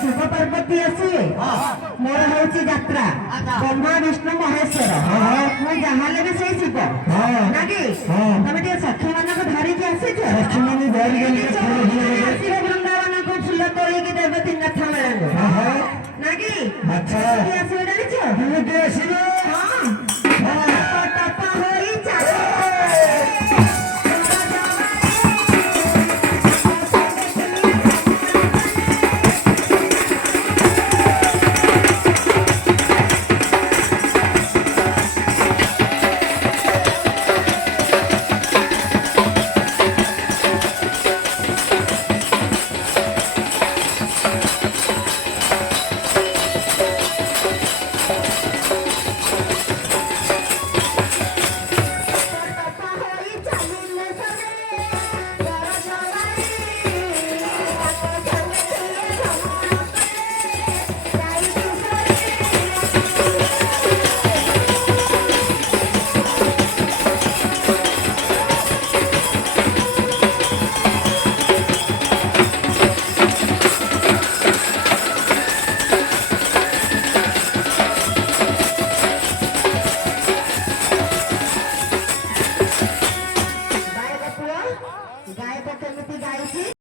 शिव पार्वती आसवे मोर हूँ यात्रा ब्रह्मा विष्णु महेश्वर मुझे जहाँ लगे से शिव ना कि तुम सखी मान धरिकी आसीव वृंदावन को फुल तोलिकी देवे तीन नाथ मेला ना कि आसवे जान